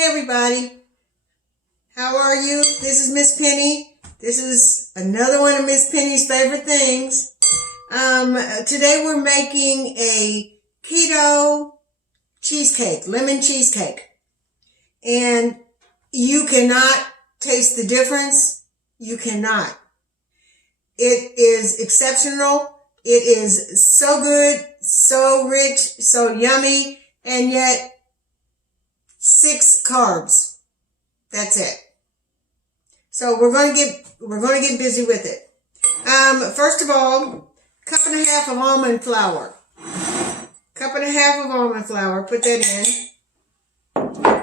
Hey everybody, how are you? This is Miss Penny. This is another one of Miss Penny's favorite things. Today we're making a keto cheesecake, lemon cheesecake. And you cannot taste the difference. You cannot. It is exceptional. It is so good, so rich, so yummy, and yet 6 carbs. That's it. So we're going to get busy with it. First of all, 1.5 cups of almond flour. 1.5 cups of almond flour. Put that in.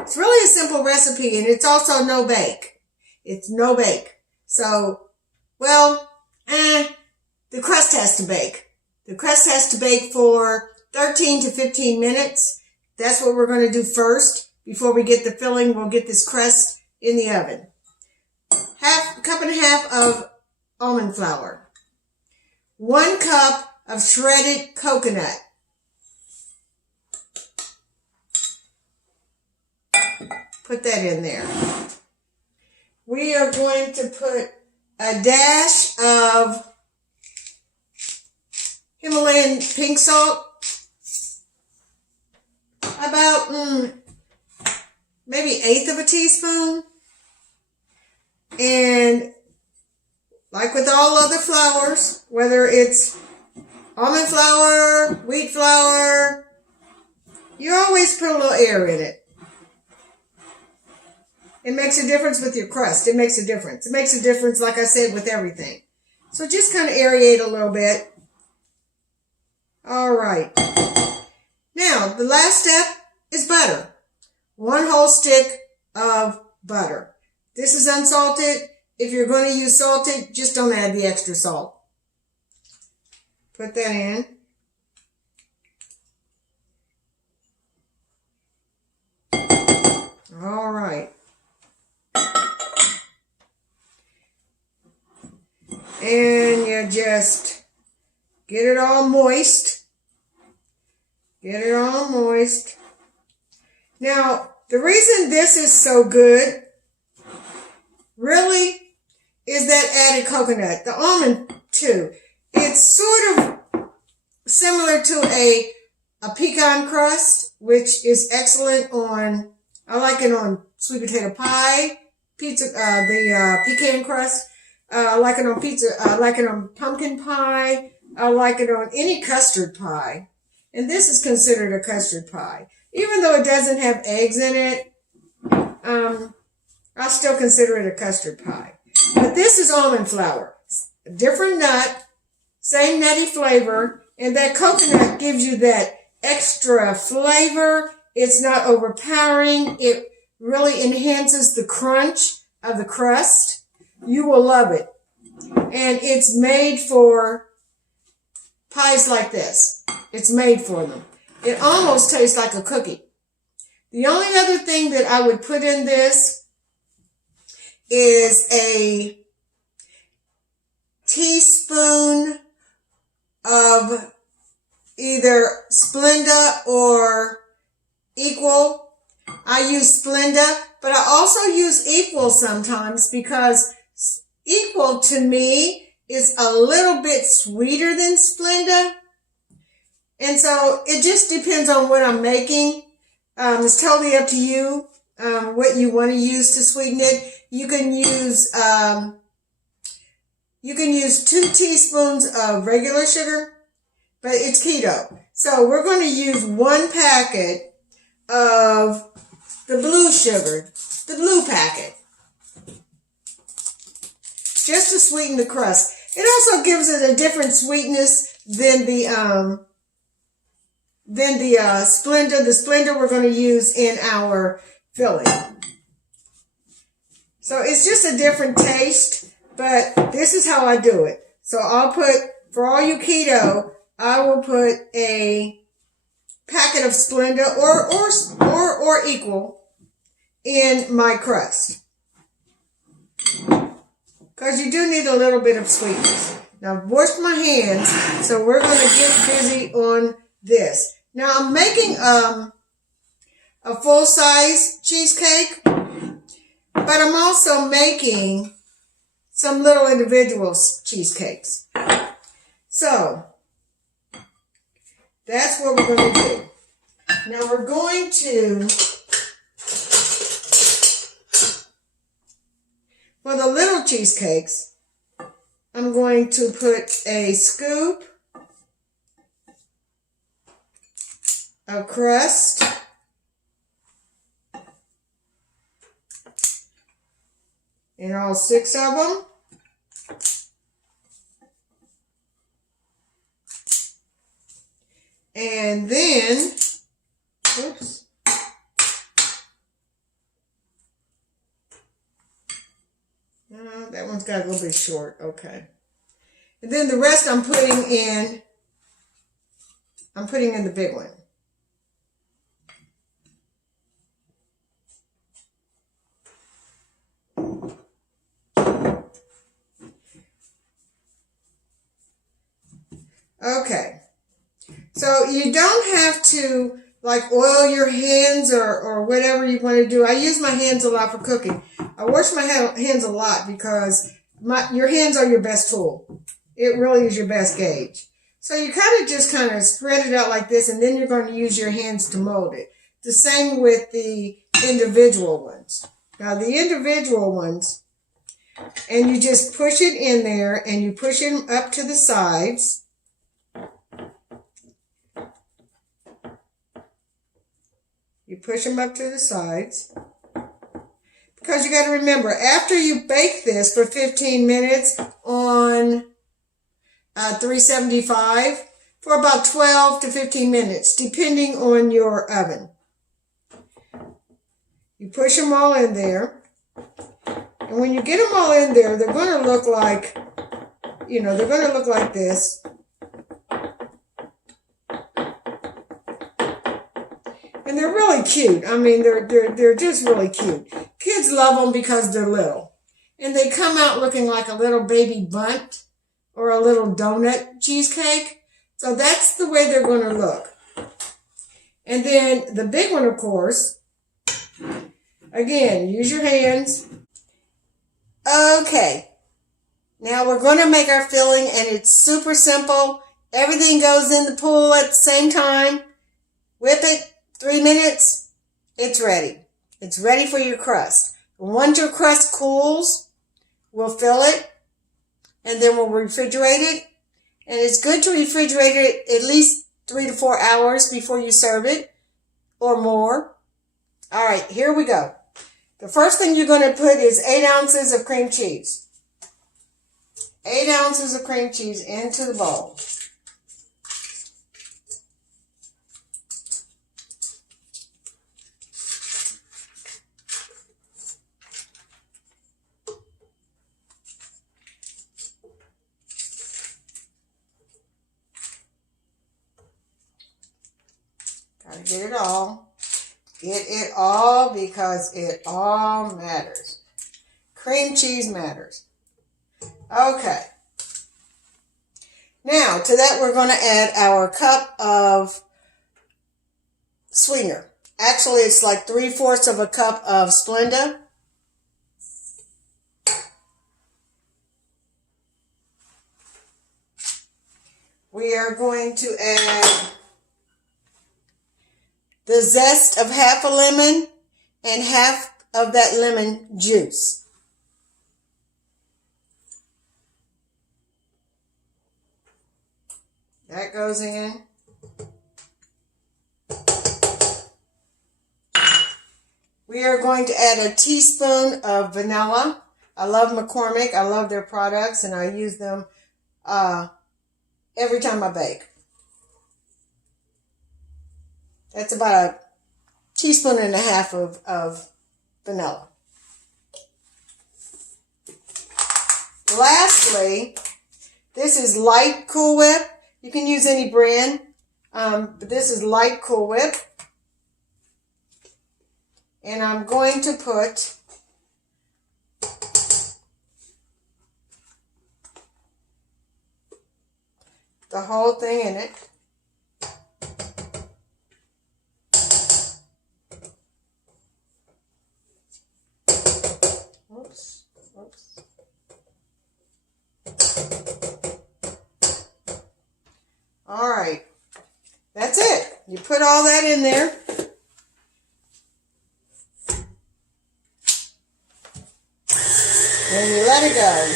It's really a simple recipe, and it's also no bake. It's no bake. So, well, the crust has to bake. The crust has to bake for 13 to 15 minutes. That's what we're going to do first. Before we get the filling, we'll get this crust in the oven. 1.5 cups of almond flour. 1 cup of shredded coconut. Put that in there. We are going to put a dash of Himalayan pink salt. About maybe 1/8 of a teaspoon. And like with all other flours, whether it's almond flour, wheat flour, you always put a little air in it. It makes a difference with your crust. It makes a difference. It makes a difference, like I said, with everything. So just kind of aerate a little bit. All right. Now, the last step is butter. 1 whole stick of butter. This is unsalted. If you're going to use salted, just don't add the extra salt. Put that in. All right. And you just get it all moist. Get it all moist. Now, the reason this is so good really is that added coconut. The almond too. It's sort of similar to a pecan crust, which is excellent on, I like it on sweet potato pie, pizza, the pecan crust. I like it on pizza. I like it on pumpkin pie. I like it on any custard pie. And this is considered a custard pie. Even though it doesn't have eggs in it, I still consider it a custard pie. But this is almond flour. Different nut, same nutty flavor, and that coconut gives you that extra flavor. It's not overpowering. It really enhances the crunch of the crust. You will love it. And it's made for pies like this. It's made for them. It almost tastes like a cookie. The only other thing that I would put in this is a teaspoon of either Splenda or Equal. I use Splenda, but I also use Equal sometimes because Equal to me is a little bit sweeter than Splenda. And so it just depends on what I'm making. It's totally up to you what you want to use to sweeten it. You can use 2 teaspoons of regular sugar, but it's keto. So we're going to use 1 packet of the blue sugar, the blue packet, just to sweeten the crust. It also gives it a different sweetness than the Splenda. The Splenda we're going to use in our filling. So it's just a different taste, but this is how I do it. So I'll put, for all you keto, I will put a packet of Splenda or Equal in my crust. Because you do need a little bit of sweetness. Now I've washed my hands, so we're going to get busy on this. Now I'm making a a full-size cheesecake, but I'm also making some little individual cheesecakes. So, that's what we're going to do. Now we're going to, for the little cheesecakes, I'm going to put a scoop of crust in all 6 of them. And then, oops. That one's got a little bit short. Okay. And then the rest I'm putting in the big one. Okay. So you don't have to like oil your hands or whatever you want to do. I use my hands a lot for cooking. I wash my hands a lot because your hands are your best tool. It really is your best gauge. So you kind of spread it out like this, and then you're going to use your hands to mold it. The same with the individual ones. Now the individual ones, and you just push it in there and you push it up to the sides. You push them up to the sides. Because you got to remember, after you bake this for 15 minutes on 375, for about 12 to 15 minutes, depending on your oven. You push them all in there. And when you get them all in there, they're going to look like, they're going to look like this. And they're really cute. I mean, they're just really cute. Kids love them because they're little. And they come out looking like a little baby bunt or a little donut cheesecake. So that's the way they're going to look. And then the big one, of course, again, use your hands. Okay. Now we're going to make our filling, and it's super simple. Everything goes in the pool at the same time. Whip it. 3 minutes, it's ready. It's ready for your crust. Once your crust cools, we'll fill it, and then we'll refrigerate it. And it's good to refrigerate it at least 3 to 4 hours before you serve it, or more. All right, here we go. The first thing you're going to put is 8 ounces of cream cheese. 8 ounces of cream cheese into the bowl. Gotta get it all. Get it all because it all matters. Cream cheese matters. Okay. Now, to that we're going to add our cup of sweetener. Actually, it's like 3/4 of a cup of Splenda. We are going to add the zest of half a lemon and half of that lemon juice. That goes in. We are going to add a teaspoon of vanilla. I love McCormick. I love their products, and I use them every time I bake. That's about a teaspoon and a half of vanilla. Lastly, this is light Cool Whip. You can use any brand, but this is light Cool Whip. And I'm going to put the whole thing in it. All right. That's it. You put all that in there. And you let it go.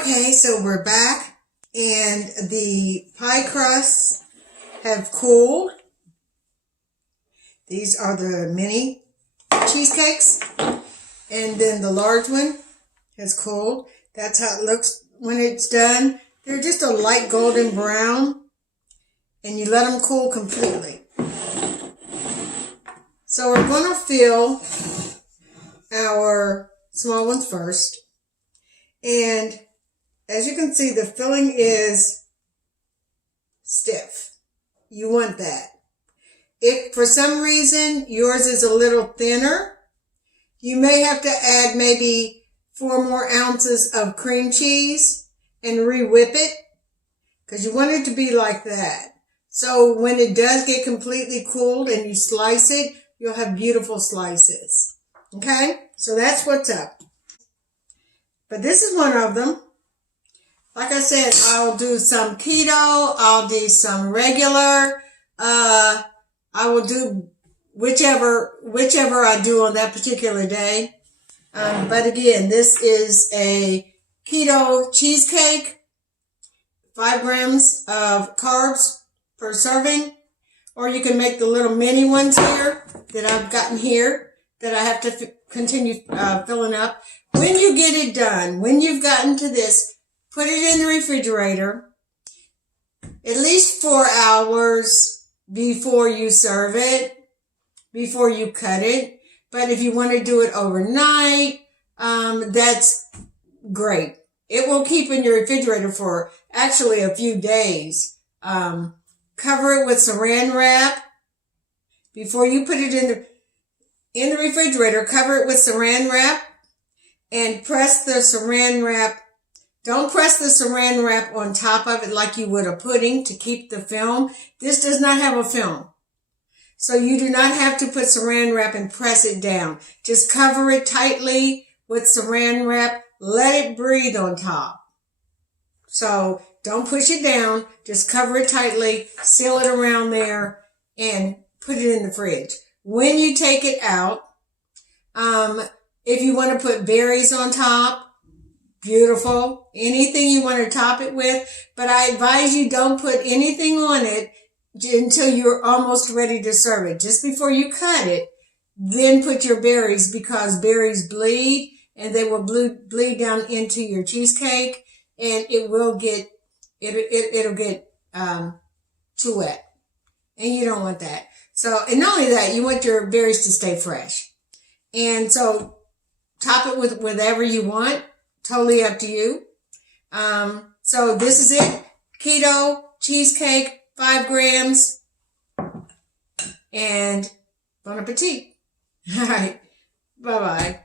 Okay, so we're back, and the pie crusts have cooled. These are the mini cheesecakes, and then the large one has cooled. That's how it looks when it's done. They're just a light golden brown, and you let them cool completely. So we're going to fill our small ones first, and as you can see, the filling is stiff. You want that. If for some reason yours is a little thinner, you may have to add maybe 4 more ounces of cream cheese and re-whip it, because you want it to be like that. So when it does get completely cooled and you slice it, you'll have beautiful slices. Okay? So that's what's up. But this is one of them. Like I said, I'll do some keto, I'll do some regular, I will do whichever I do on that particular day. But again, this is a keto cheesecake, 5 grams of carbs per serving, or you can make the little mini ones here that I've gotten here that I have to continue filling up. When you get it done, when you've gotten to this, put it in the refrigerator at least 4 hours before you serve it, before you cut it. But if you want to do it overnight, that's great. It will keep in your refrigerator for actually a few days. Cover it with saran wrap. Before you put it in the refrigerator, cover it with saran wrap and press the saran wrap. Don't press the saran wrap on top of it like you would a pudding to keep the film. This does not have a film. So you do not have to put saran wrap and press it down. Just cover it tightly with saran wrap. Let it breathe on top. So don't push it down. Just cover it tightly, seal it around there, and put it in the fridge. When you take it out, if you want to put berries on top, beautiful. Anything you want to top it with. But I advise you don't put anything on it until you're almost ready to serve it. Just before you cut it, then put your berries, because berries bleed and they will bleed down into your cheesecake, and it will get, it'll get too wet. And you don't want that. So, and not only that, you want your berries to stay fresh. And so top it with whatever you want. Totally up to you. So this is it. Keto cheesecake, 5 grams. And bon appetit. All right. Bye-bye.